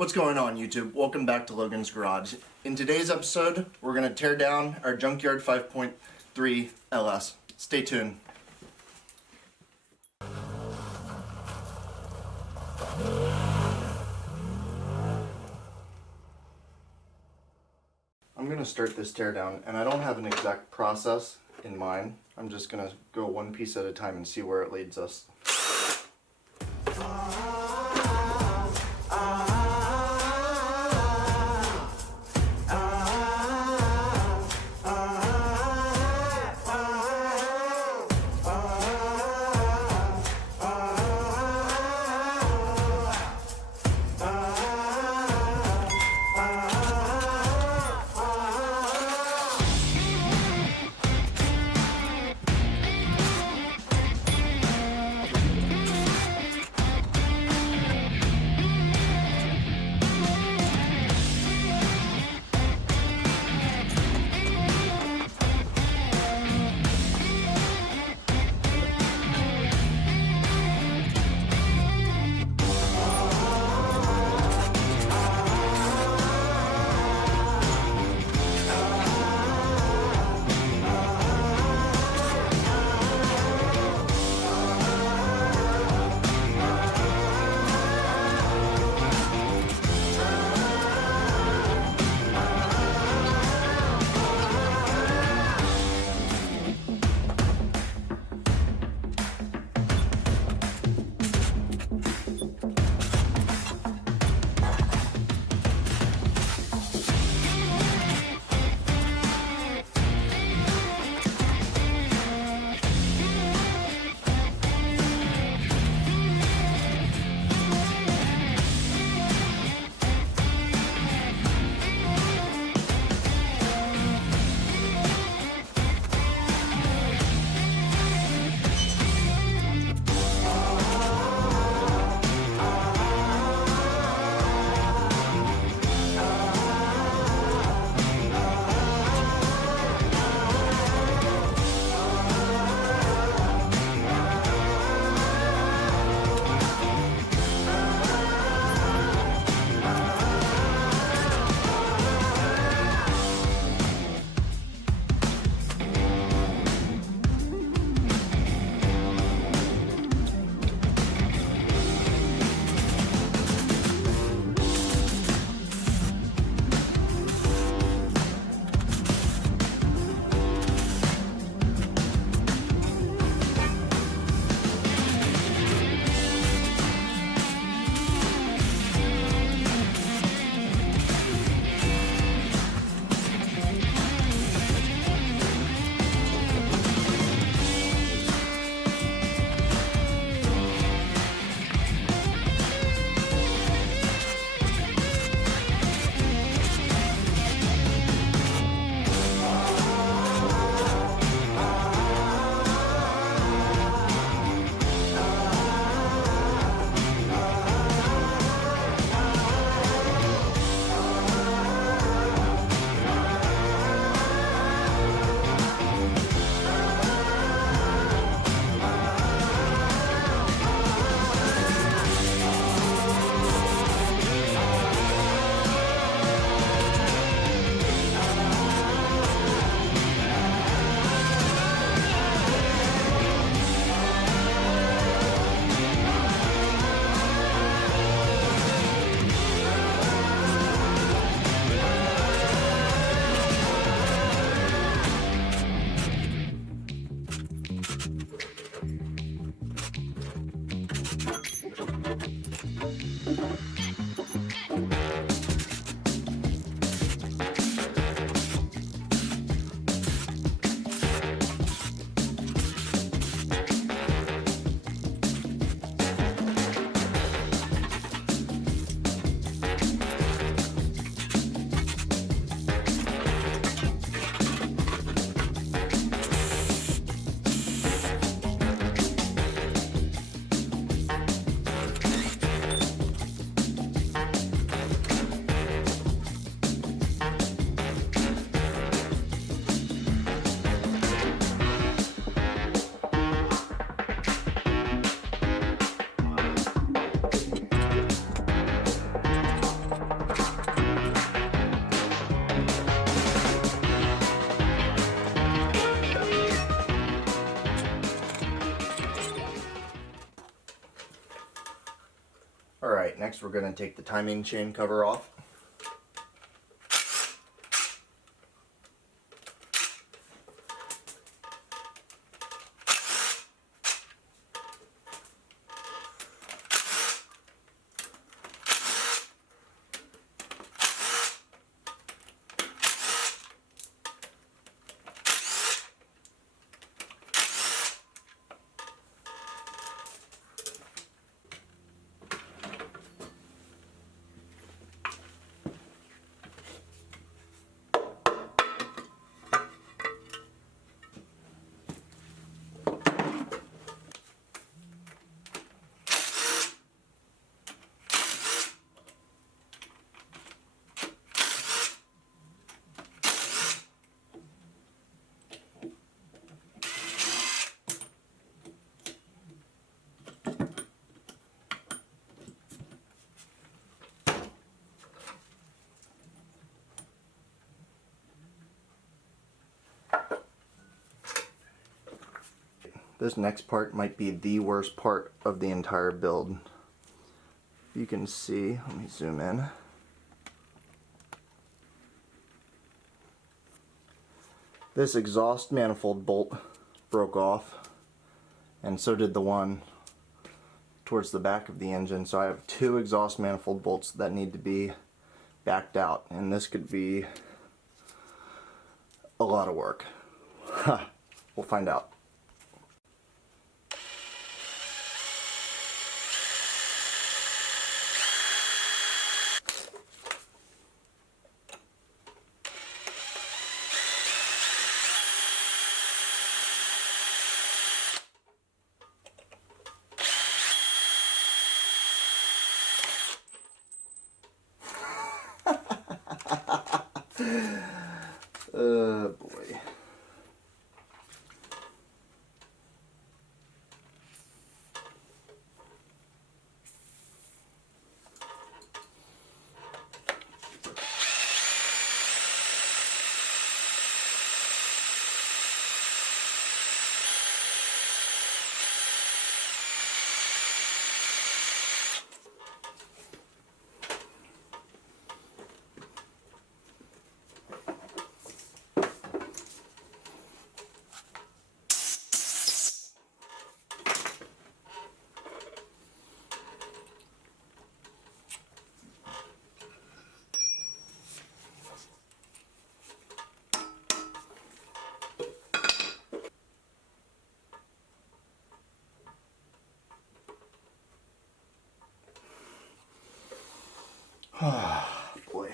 What's going on, YouTube? Welcome back to Logan's Garage. In today's episode, we're going to tear down our Junkyard 5.3 LS. Stay tuned. I'm going to start this tear down, and I don't have an exact process in mind. I'm just going to go one piece at a time and see where it leads us. next we're going to take the timing chain cover off. This next part might be the worst part of the entire build. You can see, let me zoom in. This exhaust manifold bolt broke off, and so did the one towards the back of the engine. So I have two exhaust manifold bolts that need to be backed out, and this could be a lot of work. We'll find out. Boy. Boy.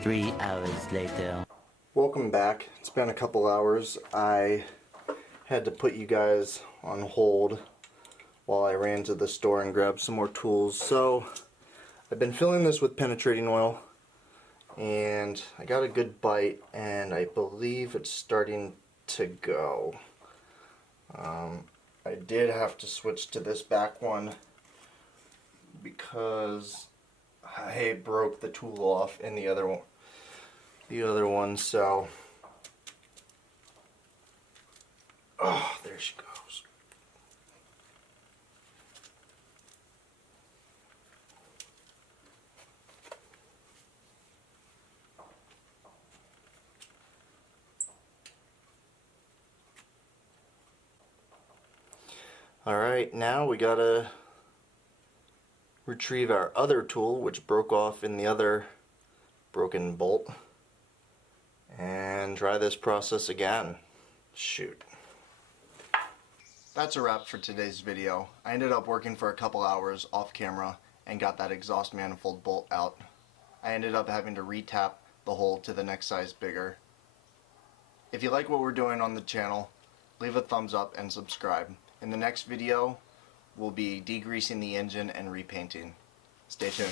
Three hours later. Welcome back. It's been a couple hours. I had to put you guys on hold while I ran to the store and grabbed some more tools. So I've been filling this with penetrating oil, and I got a good bite, and I believe it's starting to go. I did have to switch to this back one because I broke the tool off in the other one, so oh, there she goes. Alright, now we gotta retrieve our other tool, which broke off in the other broken bolt, and try this process again. Shoot. That's a wrap for today's video. I ended up working for a couple hours off camera and got that exhaust manifold bolt out. I ended up having to retap the hole to the next size bigger. If you like what we're doing on the channel, leave a thumbs up and subscribe. In the next video, we'll be degreasing the engine and repainting. Stay tuned.